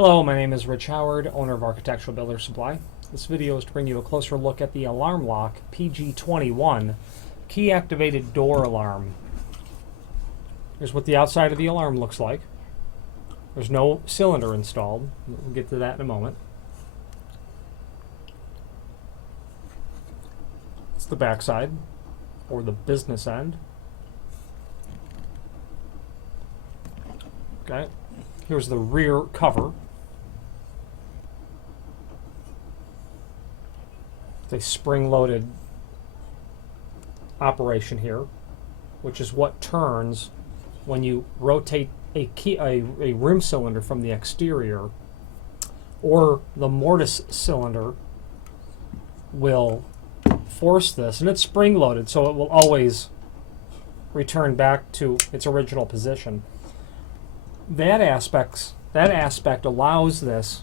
Hello, my name is Rich Howard, owner of Architectural Builder Supply. This video is to bring you a closer look at the alarm lock PG21 key activated door alarm. Here's what the outside of the alarm looks like. There's no cylinder installed. We'll get to that in a moment. It's the back side, or the business end. Okay. Here's the rear cover. It's a spring-loaded operation here, which is what turns when you rotate a rim cylinder from the exterior, or the mortise cylinder will force this, and it's spring-loaded, so it will always return back to its original position. That aspect allows this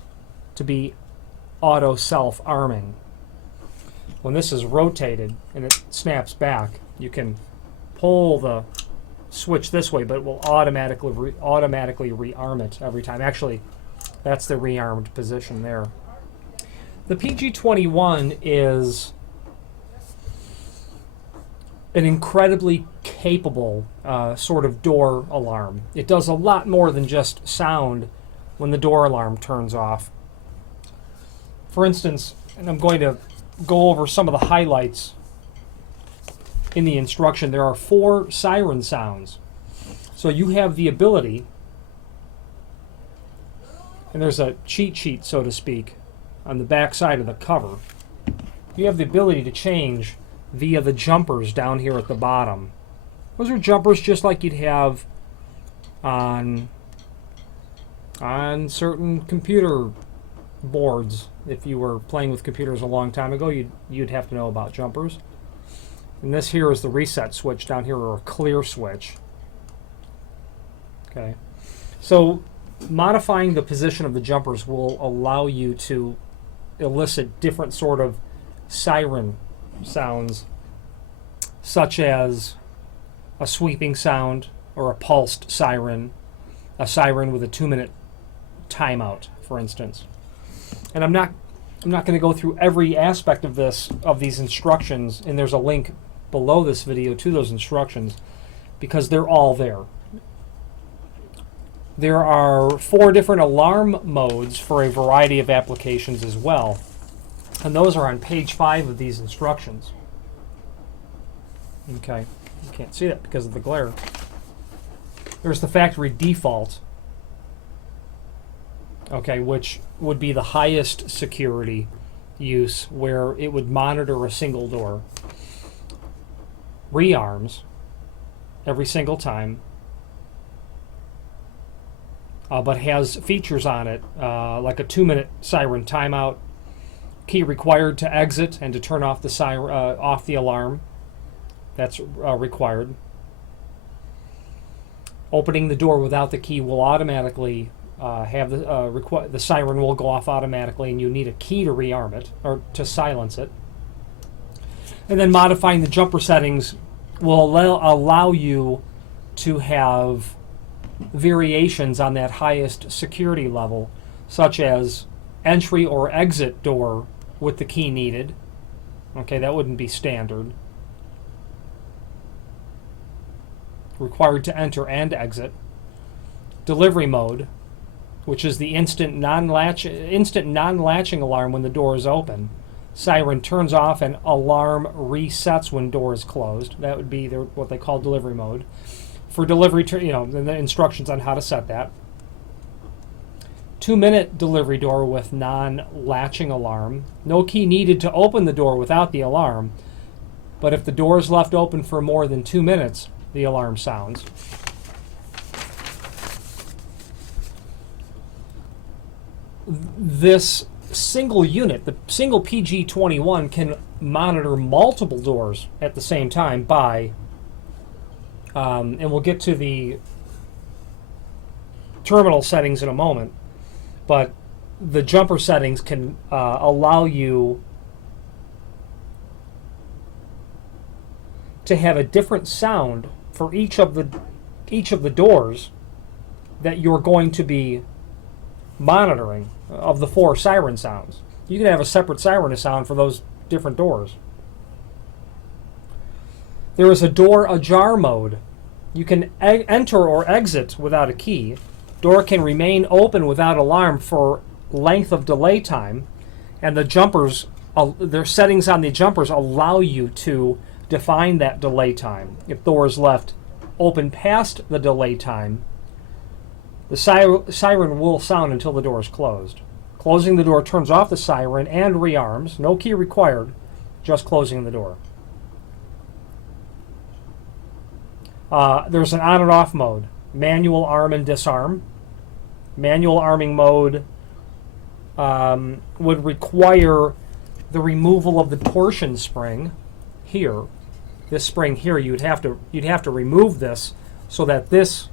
to be auto self-arming. When this is rotated and it snaps back, you can pull the switch this way, but it will automatically rearm it every time. Actually, that's the rearmed position there. The PG21 is an incredibly capable sort of door alarm. It does a lot more than just sound when the door alarm turns off. For instance, and I'm going to go over some of the highlights in the instruction. There are 4 siren sounds. So you have the ability, and there's a cheat sheet, so to speak, on the back side of the cover. You have the ability to change via the jumpers down here at the bottom. Those are jumpers just like you'd have on certain computer boards. If you were playing with computers a long time ago, you'd have to know about jumpers. And this here is the reset switch down here, or a clear switch. Okay, so modifying the position of the jumpers will allow you to elicit different sort of siren sounds, such as a sweeping sound or a pulsed siren, a siren with a 2-minute timeout, for instance. And I'm not going to go through every aspect of these instructions, and there's a link below this video to those instructions, because they're all there. There are 4 different alarm modes for a variety of applications as well, and those are on page 5 of these instructions. Okay, you can't see that because of the glare. There's the factory default, okay, which would be the highest security use, where it would monitor a single door. Rearms every single time, but has features on it like a 2-minute siren timeout, key required to exit and to turn off the off the alarm. That's required. Opening the door without the key will automatically have the siren will go off automatically, and you need a key to rearm it or to silence it. And then modifying the jumper settings will allow you to have variations on that highest security level, such as entry or exit door with the key needed. Okay, that wouldn't be standard. Required to enter and exit. Delivery mode, which is the instant non-latching alarm when the door is open. Siren turns off and alarm resets when door is closed. That would be what they call delivery mode. For delivery, the instructions on how to set that. 2-minute delivery door with non-latching alarm. No key needed to open the door without the alarm, but if the door is left open for more than 2 minutes, the alarm sounds. This single unit, the single PG21, can monitor multiple doors at the same time by, and we'll get to the terminal settings in a moment, but the jumper settings can allow you to have a different sound for each of the doors that you're going to be monitoring of the 4 siren sounds. You can have a separate siren sound for those different doors. There is a door ajar mode. You can enter or exit without a key. Door can remain open without alarm for length of delay time, and the jumpers, their settings on the jumpers allow you to define that delay time. If door is left open past the delay time, the siren will sound until the door is closed. Closing the door turns off the siren and rearms. No key required, just closing the door. There's an on and off mode. Manual arm and disarm. Manual arming mode would require the removal of the torsion spring here. This spring here, you'd have to remove this so that this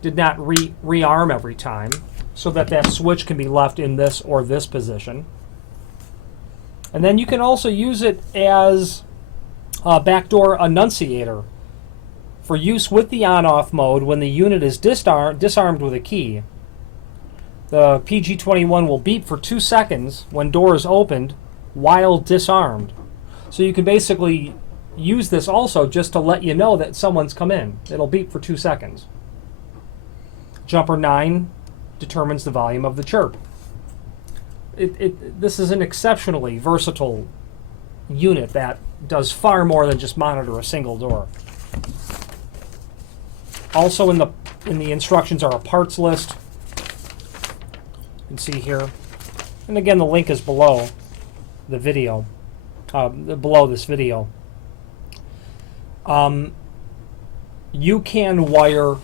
did not rearm every time, so that that switch can be left in this or this position. And then you can also use it as a backdoor annunciator for use with the on-off mode when the unit is disarmed with a key. The PG21 will beep for 2 seconds when door is opened while disarmed. So you can basically use this also just to let you know that someone's come in. It'll beep for 2 seconds. Jumper 9 determines the volume of the chirp. This is an exceptionally versatile unit that does far more than just monitor a single door. Also in the instructions are a parts list. You can see here. And again, the link is below the video, below this video. You can wire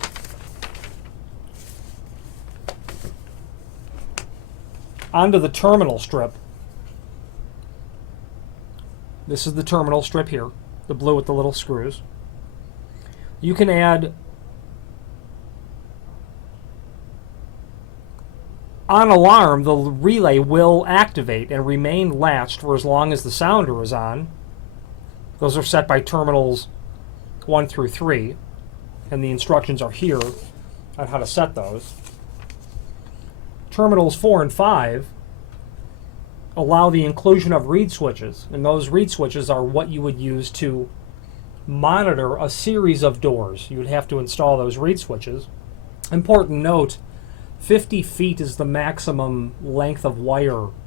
onto the terminal strip. This is the terminal strip here, the blue with the little screws. You can add on alarm. The relay will activate and remain latched for as long as the sounder is on. Those are set by terminals 1 through 3, and the instructions are here on how to set those. Terminals 4 and 5 allow the inclusion of reed switches, and those reed switches are what you would use to monitor a series of doors. You would have to install those reed switches. Important note, 50 feet is the maximum length of wiring.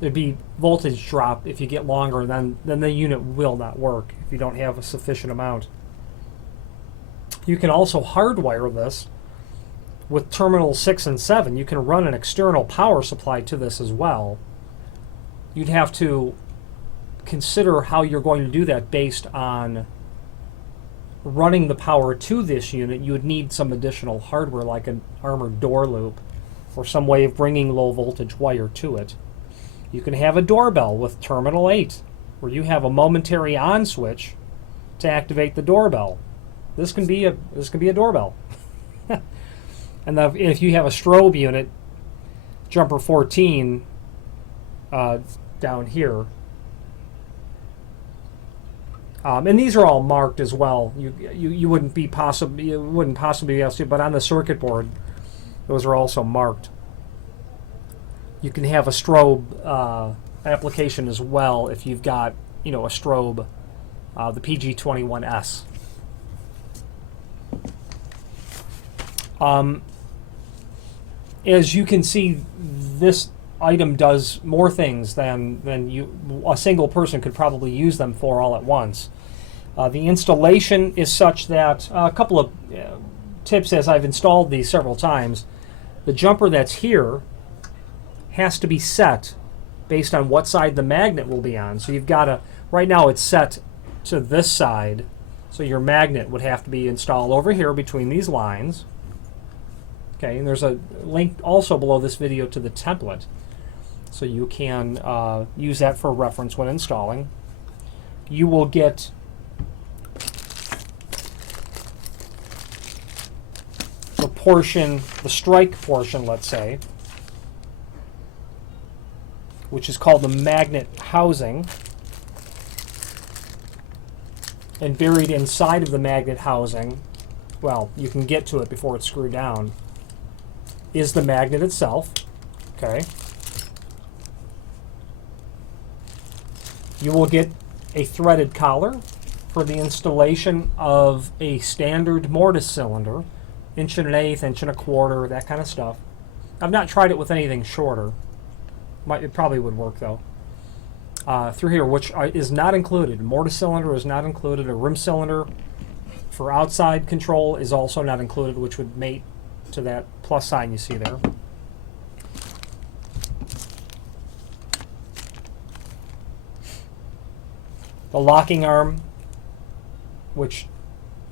There'd be voltage drop if you get longer, then the unit will not work if you don't have a sufficient amount. You can also hardwire this with terminals 6 and 7. You can run an external power supply to this as well. You'd have to consider how you're going to do that based on running the power to this unit. You would need some additional hardware like an armored door loop or some way of bringing low voltage wire to it. You can have a doorbell with terminal 8 where you have a momentary on switch to activate the doorbell. This can be a doorbell. And if you have a strobe unit, jumper 14 down here, and these are all marked as well. You wouldn't possibly be able to, but on the circuit board, those are also marked. You can have a strobe application as well if you've got a strobe, the PG21S. As you can see, this item does more things than a single person could probably use them for all at once. The installation is such that a couple of tips as I've installed these several times. The jumper that's here has to be set based on what side the magnet will be on. So you've got to, right now it's set to this side, so your magnet would have to be installed over here between these lines. Okay, and there's a link also below this video to the template, so you can use that for reference when installing. You will get the strike portion, let's say, which is called the magnet housing, and buried inside of the magnet housing, well, you can get to it before it's screwed down. is the magnet itself. Okay. You will get a threaded collar for the installation of a standard mortise cylinder, 1 1/8, 1 1/4, that kind of stuff. I've not tried it with anything shorter. It probably would work though. Through here, which is not included. Mortise cylinder is not included. A rim cylinder for outside control is also not included, which would mate to that plus sign you see there. The locking arm, which,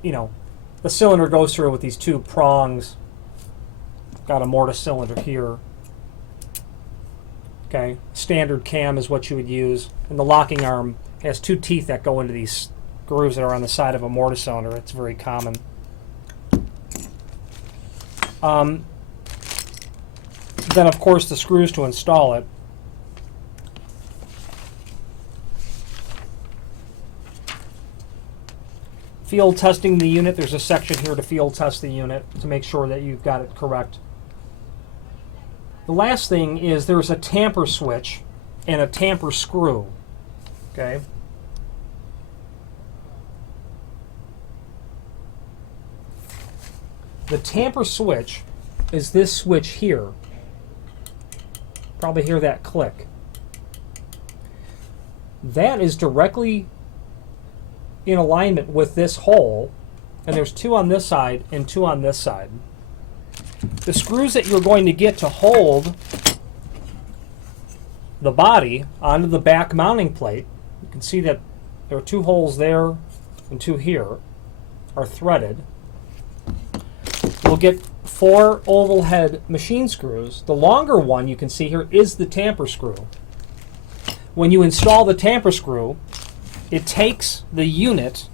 you know, the cylinder goes through with these 2 prongs. Got a mortise cylinder here. Okay, standard cam is what you would use. And the locking arm has 2 teeth that go into these grooves that are on the side of a mortise cylinder. It's very common. Then, of course, the screws to install it. Field testing the unit. There's a section here to field test the unit to make sure that you've got it correct. The last thing is there's a tamper switch and a tamper screw. Okay. The tamper switch is this switch here. Probably hear that click. That is directly in alignment with this hole, and there's 2 on this side and 2 on this side. The screws that you're going to get to hold the body onto the back mounting plate, you can see that there are 2 holes there and 2 here, are threaded. You'll get 4 oval head machine screws. The longer one you can see here is the tamper screw. When you install the tamper screw, it takes the unit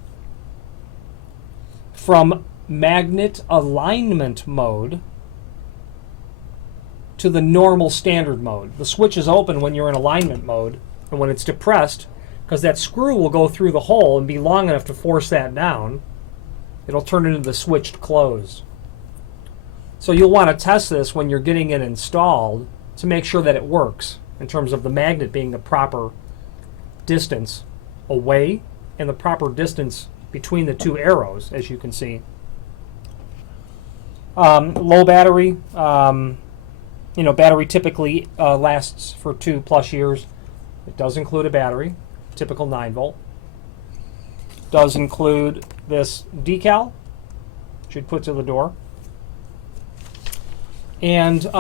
from magnet alignment mode to the normal standard mode. The switch is open when you're in alignment mode, and when it's depressed, because that screw will go through the hole and be long enough to force that down, it'll turn into the switched close. So you'll want to test this when you're getting it installed to make sure that it works in terms of the magnet being the proper distance away and the proper distance between the 2 arrows, as you can see. Low battery. Battery typically lasts for 2+ years. It does include a battery, typical 9-volt. Does include this decal, which you'd put to the door. And,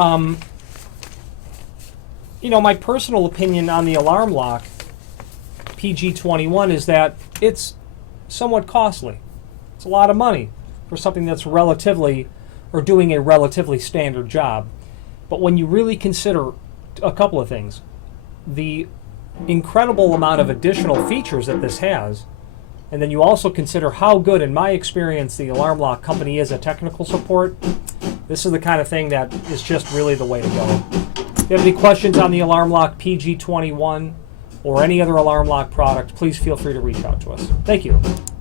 my personal opinion on the alarm lock, PG21, is that it's somewhat costly. It's a lot of money for something that's relatively, or doing a relatively standard job. But when you really consider a couple of things, the incredible amount of additional features that this has, and then you also consider how good, in my experience, the alarm lock company is at technical support, this is the kind of thing that is just really the way to go. If you have any questions on the alarm lock PG21 or any other alarm lock product, please feel free to reach out to us. Thank you.